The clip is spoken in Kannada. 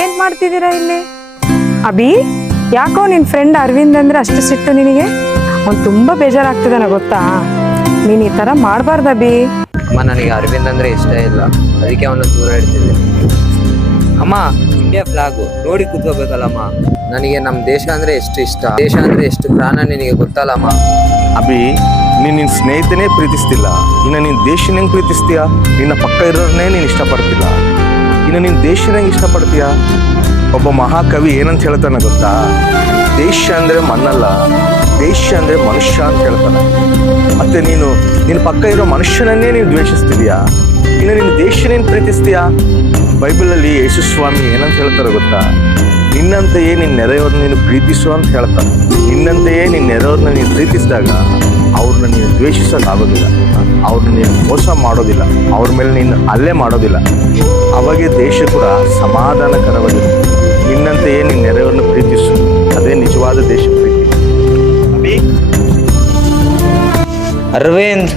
ಏನ್ ಮಾಡ್ತಿದ್ದೀರಾ ಇಲ್ಲಿ? ಅಭಿ, ಯಾಕೋ ನಿನ್ ಫ್ರೆಂಡ್ ಅರವಿಂದ್ ಅಂದ್ರೆ ಅಷ್ಟು ಸಿಟ್ಟು ನಿನಗೆ? ಅವ್ನು ತುಂಬಾ ಬೇಜಾರಾಗ್ತಿದಾನ ಗೊತ್ತಾ? ನೀನ್ ಈ ತರ ಮಾಡ್ಬಾರ್ದು ಅಭಿ. ಅಮ್ಮ, ನನಗೆ ಅರವಿಂದ್ ಅಂದ್ರೆ ಇಷ್ಟ ಇಲ್ಲ, ಅದಕ್ಕೆ ಅವನು ದೂರ ಇಡ್ತಿದ್ದೆ. ಅಮ್ಮ, ಇಂಡಿಯಾ ಫ್ಲಾಗು ನೋಡಿ ಕೂತ್ಕೋಬೇಕಲ್ಲಮ್ಮ. ನನಗೆ ನಮ್ಮ ದೇಶ ಅಂದ್ರೆ ಎಷ್ಟು ಇಷ್ಟ, ದೇಶ ಅಂದ್ರೆ ಎಷ್ಟು ಪ್ರಾಣ ನಿನಗೆ ಗೊತ್ತಲ್ಲಮ್ಮ. ಅಭಿ, ನೀನ್ ನಿನ್ ಸ್ನೇಹಿತನೇ ಪ್ರೀತಿಸ್ತಿಲ್ಲ, ಇನ್ನು ನಿನ್ ದೇಶನ ಹೆಂಗ್ ಪ್ರೀತಿಸ್ತೀಯ? ನಿನ್ನ ಪಕ್ಕ ಇರೋರ್ನೇ ನೀನ್ ಇಷ್ಟಪಡ್ತಿಲ್ಲ, ಇನ್ನು ನಿನ್ ದೇಶನ ಹೆಂಗ್ ಇಷ್ಟಪಡ್ತೀಯ? ಒಬ್ಬ ಮಹಾಕವಿ ಏನಂತ ಹೇಳ್ತಾನೆ ಗೊತ್ತಾ? ದೇಶ ಅಂದ್ರೆ ಮಣ್ಣಲ್ಲ, ದೇಶ ಅಂದ್ರೆ ಮನುಷ್ಯ ಅಂತ ಹೇಳ್ತಾನೆ. ಮತ್ತೆ ನೀನು ನಿನ್ನ ಪಕ್ಕ ಇರೋ ಮನುಷ್ಯನನ್ನೇ ನೀನು ದ್ವೇಷಿಸ್ತಿದ್ಯಾ, ಇನ್ನು ನಿನ್ನ ದೇಶನೇನು ಪ್ರೀತಿಸ್ತೀಯಾ? ಬೈಬಲಲ್ಲಿ ಯೇಸು ಸ್ವಾಮಿ ಏನಂತ ಹೇಳ್ತಾರೆ ಗೊತ್ತಾ? ನಿನ್ನಂತೆಯೇ ನಿನ್ನ ನೆರೆಯವ್ರನ್ನ ನೀನು ಪ್ರೀತಿಸು ಅಂತ ಹೇಳ್ತಾನೆ. ನಿನ್ನಂತೆಯೇ ನಿನ್ನ ನೆರೆಯವ್ರನ್ನ ನೀನು ಪ್ರೀತಿಸಿದಾಗ ಅವ್ರನ್ನ ನೀನು ದ್ವೇಷಿಸೋಕ್ಕಾಗೋದಿಲ್ಲ, ಅವ್ರನ್ನ ನೀನು ಮೋಸ ಮಾಡೋದಿಲ್ಲ, ಅವ್ರ ಮೇಲೆ ನೀನು ಹಲ್ಲೆ ಮಾಡೋದಿಲ್ಲ. ಅವಾಗೆ ದೇಶ ಕೂಡ ಸಮಾಧಾನಕರವಾಗಿದೆ. ನಿನ್ನಂತೆಯೇ ನಿನ್ನ ನೆರೆಯವ್ರನ್ನ ಪ್ರೀತಿಸು, ಅದೇ ನಿಜವಾದ ದೇಶ ಪ್ರೀತಿ. ಅರವಿಂದ್,